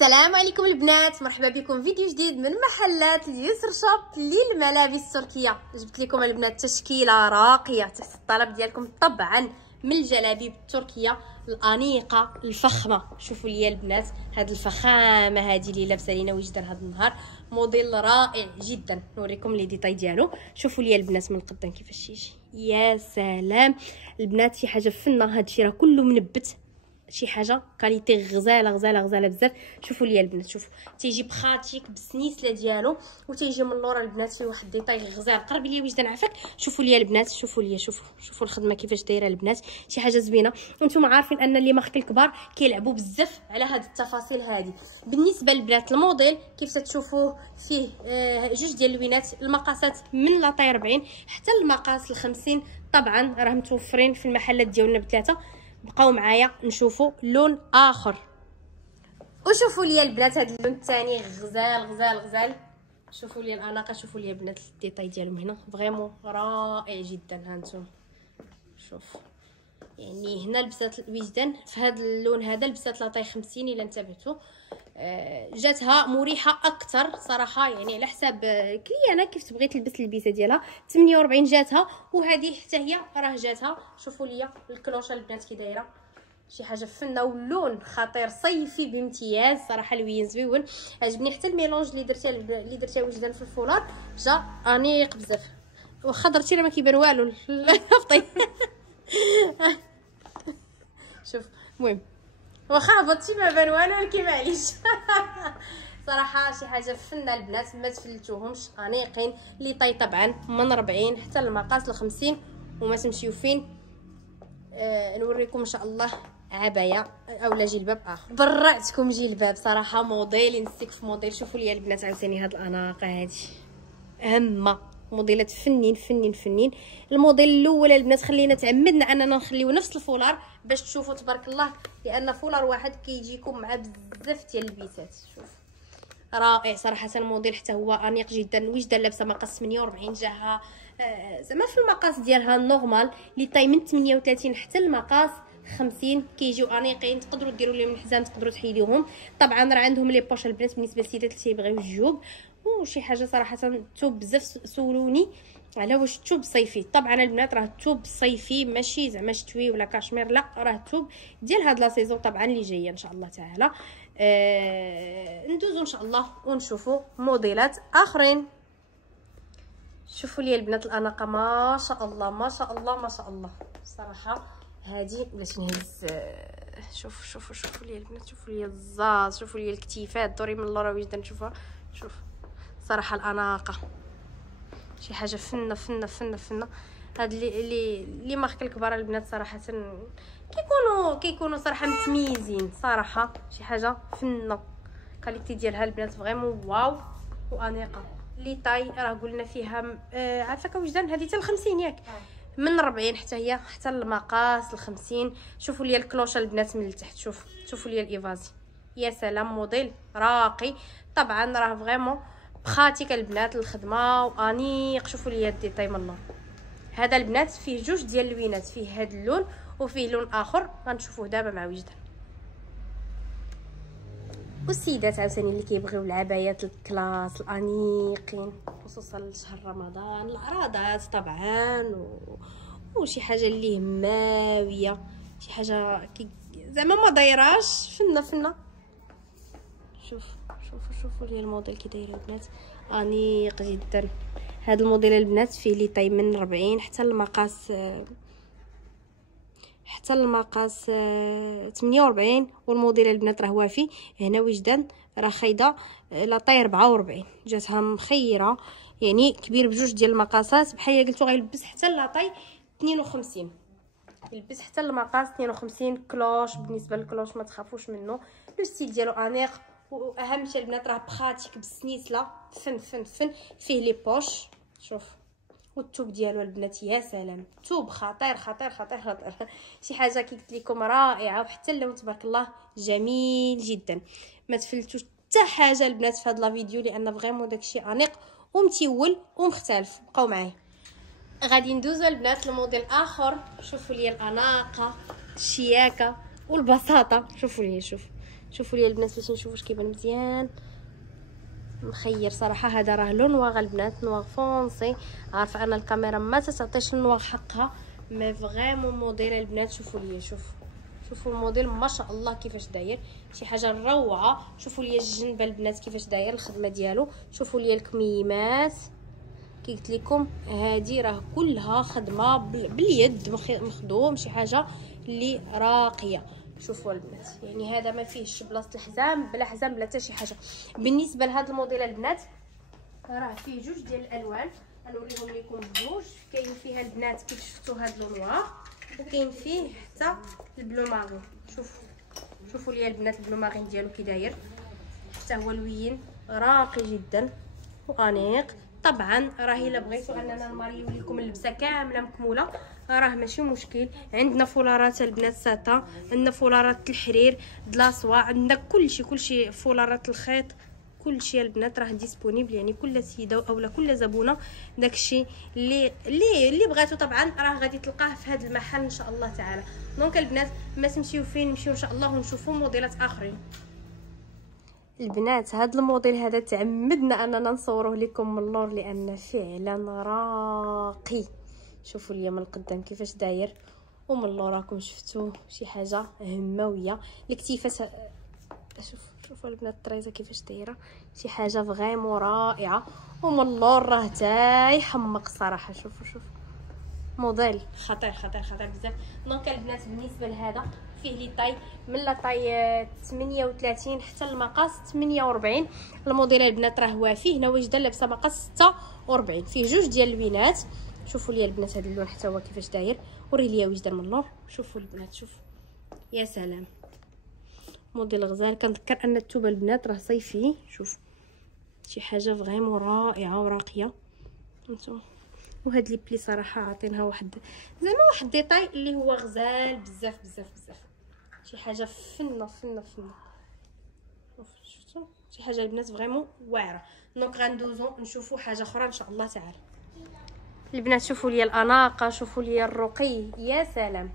السلام عليكم البنات، مرحبا بكم فيديو جديد من محلات اليسر شوب للملابس التركيه. جبت لكم البنات تشكيله راقيه تحت الطلب ديالكم طبعا من الجلابيب التركيه الانيقه الفخمه. شوفوا لي البنات هاد الفخامه هادي اللي لابسه لينا وجدان هاد النهار، موديل رائع جدا. نوريكم لي ديتاي ديالو. شوفوا لي البنات من القدام كيفاش يجي، يا سلام البنات شي حاجه فنه. هادشي راه كله منبت، شي حاجه كاليتي غزاله غزاله غزاله بزاف. شوفوا لي البنات، شوفوا تيجي بخاتيك بالسنيسله ديالو وتيجي من اللور البنات فيه واحد ديتاي غزال. قربي لي وجدان عافاك. شوفوا لي البنات، شوفوا لي، شوفوا الخدمه كيفاش دايره البنات، شي حاجه زوينه. وانتم عارفين ان لي مارك الكبار كيلعبوا بزاف على هاد التفاصيل هادي. بالنسبه للبنات الموديل كيف تشوفوه فيه جوج ديال اللوينات، المقاسات من لاطاي 40 حتى المقاس 50 طبعا راه متوفرين في المحلات ديالنا بثلاثه. بقاو معايا نشوفوا لون اخر. وشوفوا لي البنات هذا اللون الثاني غزال غزال غزال. شوفوا لي الاناقه، شوفوا لي البنات الديتاي ديالهم هنا فريمون رائع جدا. ها انتم شوف، يعني هنا لبسات الوجدان في هذا اللون هذا لبسات لاطاي 50 الا انتبهتوا. جاتها مريحه اكثر صراحه، يعني على حساب كليانه كيف تبغي تلبس البيسه ديالها. 48 جاتها، وهذه حتى هي راه جاتها. شوفوا لي الكلوشه البنات كي دايره، شي حاجه فنه واللون خطير صيفي بامتياز صراحه. لوين زويون، عجبني حتى الميلونج اللي درتيها وجدان في الفولار، جا انيق بزاف. واخا درتي راه ما كيبان والو الفطي شوف المهم واخا هبطتي ما بان والو ولكن معليش صراحه شي حاجه فنه البنات، ما تفلتوهمش، انيقين. لي طاي طبعا من 40 حتى المقاس 50. وما تمشيو فين نوريكم ان شاء الله عبايه اولا جلباب اخر. برعتكم جلباب صراحه، موديل نسيك في موديل. شوفوا لي البنات عاوتاني هاد الاناقه هادي هما موديلات فنين. الموديل الاول البنات خلينا تعمدنا اننا نخليو نفس الفولار باش تشوفوا تبارك الله، لان فولار واحد كيجيكم مع بزاف ديال البيسات. شوف رائع صراحه الموديل، حتى هو انيق جدا. وجدان لابسه مقاس 48 جاها زعما في المقاس ديالها النورمال لي طاي من 38 حتى المقاس 50. كيجيو انيقين، تقدروا ديروا لهم الحزام، تقدروا تحيدوهم. طبعا راه عندهم لي بوش البنات بالنسبه للسيدات اللي تيبغيو الجيوب. وشي حاجه صراحه الثوب بزاف سولوني على واش الثوب صيفي. طبعا البنات راه الثوب صيفي ماشي زعما شتوي ولا كاشمير، لا راه الثوب ديال هاد لا سيزون طبعا اللي جايه ان شاء الله تعالى. ندوزو ان شاء الله ونشوفوا موديلات اخرين. شوفوا لي البنات الاناقه ما شاء الله ما شاء الله ما شاء الله صراحه. هادي بلاتي نهز. شوفوا لي البنات، شوفوا لي الزاز، شوفوا لي الكتيفات. دوري من اللور وجدان شوفوا. شوف صراحه الاناقه شي حاجه فنه. هاد اللي مارك الكبار البنات صراحه كيكونوا صراحه متميزين صراحه. شي حاجه فنه، كاليتي ديالها البنات فريمون واو وانيقه. لي طاي راه قلنا فيها عافاك وجدان هذه حتى 50 ياك، من 40 حتى هي حتى المقاس 50. شوفوا لي الكلوشه البنات من التحت، شوفوا لي الايفازي، يا سلام موديل راقي. طبعا راه فريمون بخاتيك البنات الخدمه وانيق. شوفوا لي الديتاي من اللور هذا البنات فيه جوج ديال اللوينات، فيه هذا اللون وفيه لون اخر غنشوفوه دابا مع وجدان. والسيدات عاوتاني اللي كيبغيو العبايات الكلاس الانيقين خصوصا لشهر رمضان، العراضات طبعا وشي حاجه اللي ماويه، شي حاجه زعما ما دايراش فنه. شوفوا لي الموديل كي داير البنات، انيق جدا. هذا الموديل البنات فيه لي طاي من 40 حتى المقاس 48. والموديل البنات راه وافي. هنا وجدان راه خايده لاطاي 44 جاتها مخيره، يعني كبير بجوج ديال المقاسات. بحال قلتو غيلبس حتى لاطاي 52، يلبس حتى المقاس 52. كلوش، بالنسبه للكلوش ما تخافوش منه، لو ستيل ديالو انيق. واهم شيء البنات راه بخاتيك بالسنيسله فن فيه لي بوش. شوف والثوب ديالو البنات يا سلام، ثوب خطير. شي حاجه كي قلت لكم رائعه. وحتى اللون تبارك الله جميل جدا. ما تفلتوش حتى حاجه البنات في هذا الفيديو، لان فريمون داكشي انيق ومتيول ومختلف. بقاو معايا غادي ندوزو البنات لموديل اخر. شوفوا لي الاناقه الشياكه والبساطه. شوفوا لي شوفوا لي البنات باش نشوفوا واش كيبان مزيان مخير صراحه. هذا راه لون نواغ البنات، نواغ فونسي. عارفه انا الكاميرا ما تعطيش النواغ حقها، مي فريمون موديل البنات. شوفوا لي شوفوا الموديل ما شاء الله كيفاش داير، شي حاجه روعه. شوفوا لي الجنب البنات كيفاش داير الخدمه ديالو. شوفوا لي الكميمات كي قلت لكم هذه راه كلها خدمه باليد، مخدوم شي حاجه اللي راقيه. شوفوا البنات يعني هذا ما فيهش بلاصه الحزام، بلا حزام بلا حتى شي حاجه. بالنسبه لهذا الموديل البنات راه فيه جوج ديال الالوان، غنوريهم لكم بجوج. كاين فيها البنات كيف شفتوا هذا اللون، وكاين فيه حتى البلو مارون. شوفوا لي البنات البلو مارين ديالو كي داير، حتى هو لوين راقي جدا وانيق. طبعا راه الا بغيتوا اننا نماريو لكم اللبسه كامله مكموله راه ماشي مشكل. عندنا فولارات البنات ساتا، عندنا فولارات الحرير دلاصوا، عندنا كلشي فولارات الخيط، كلشي البنات راه ديسپونيبل. يعني كل سيده اولا كل زبونه داكشي اللي بغاتو طبعا راه غادي تلقاه في هذا المحل ان شاء الله تعالى. دونك البنات ما تمشيو فين، نمشيو ان شاء الله ونشوفوا موديلات اخرين. البنات هذا الموديل هذا تعمدنا اننا نصوروه لكم من اللور لان فعلا راقي. شوفوا لي من القدام كيفاش داير، ومن اللور راكم شفتوا شي حاجه همويه. الكتيفات شوفوا البنات الطريزه كيفاش دايره، شي حاجه فريمون رائعه. ومن اللور راه تا يحمق صراحه. شوفوا موديل خطير بزاف. دونك البنات بالنسبه لهذا فيه لي طاي من لا طاي 38 حتى المقاس 48. الموديل البنات راه وافي. هنا وجده لابسه مقاس 46، فيه جوج ديال اللوينات. شوفوا لي البنات هذا اللون حتى هو كيفاش داير، وريه ليا وجده من اللور. شوفوا البنات شوفوا يا سلام، موديل غزال. كنذكر ان الثوب البنات راه صيفي. شوف شي حاجه فريمون رائعه وراقيه. انتم وهاد لي بلي صراحه عاطينها واحد واحد ديطاي اللي هو غزال بزاف. شي حاجه فنه. شفتوا شي حاجه البنات فريمون واعره. دونك غندوزو نشوفوا حاجه اخرى ان شاء الله تعالى. البنات شوفوا لي الاناقه، شوفوا لي الرقي، يا سلام.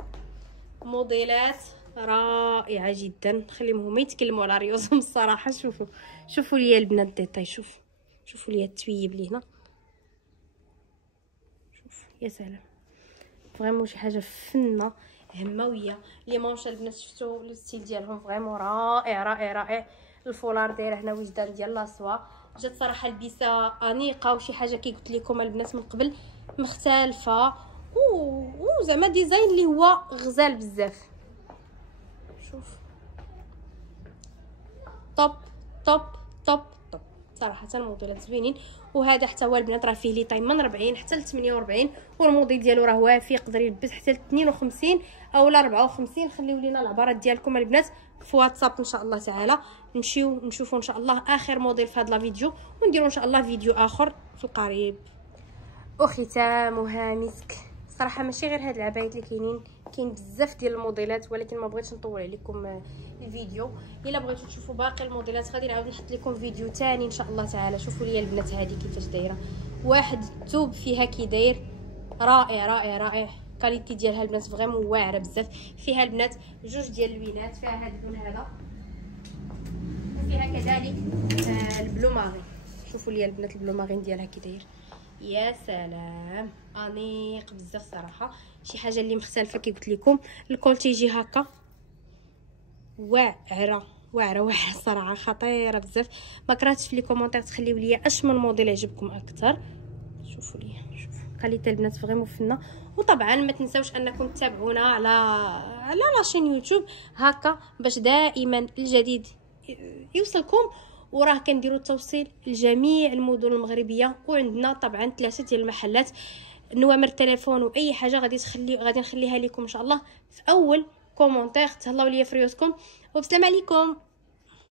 موديلات رائعه جدا، خليهم هما يتكلموا على ريوسهم الصراحه. شوفوا لي البنات ديطاي، شوفوا لي التويب اللي هنا. يا سلام فريمون شي حاجه فنه همويه. لي مونش البنات شفتوا لو ستيل ديالهم فريمون رائع. الفولار دايره هنا وجدان ديال لاصوا. جات صراحه البسه انيقه وشي حاجه كي قلت لكم البنات من قبل مختلفه وزعما ديزاين اللي هو غزال بزاف. شوف توب صراحه الموديلات زوينين. وهذا حتى هو البنات راه فيه لي طاي من 40 حتى ل 48، والموديل ديالو راه وافي، يقدر يلبس حتى ل 52 اولا 54. خليو لينا العبارات ديالكم البنات في واتساب ان شاء الله تعالى. نمشيو نشوفوا ان شاء الله اخر موديل في هذا لا فيديو، ونديروا ان شاء الله فيديو اخر في القريب. وختامها مسك. صراحه ماشي غير هاد العبايات اللي كاين بزاف ديال الموديلات، ولكن ما بغيتش نطول عليكم الفيديو. الا بغيتوا تشوفوا باقي الموديلات غادي نعاود نحط لكم فيديو ثاني ان شاء الله تعالى. شوفوا لي البنات هذه كيفاش دايره، واحد الثوب فيها كي داير رائع. كاليتي ديالها البنات فريمون واعره بزاف. فيها البنات جوج ديال اللوينات، فيها هذا اللون هذا، وفيها كذلك البلو مارين. شوفوا لي البنات البلو مارين ديالها كي داير، يا سلام انيق بزاف صراحه. شي حاجه اللي مختلفه كي قلت لكم. الكول تيجي هكا واعره صراحه، خطيره بزاف. ما كرهتش في لي كومونتير تخليو لي اش من موديل يعجبكم اكثر. شوفوا لي كاليتي البنات فريمون فنه. وطبعا ما تنساوش انكم تتابعونا على لاشين يوتيوب هكا باش دائما الجديد يوصلكم. وراه كنديروا التوصيل لجميع المدن المغربيه، وعندنا طبعا 3 ديال المحلات. نوامر التليفون واي حاجه غادي نخليها لكم ان شاء الله في اول كومونتير. تهلاو ليا في ريوسكم وبسلام عليكم.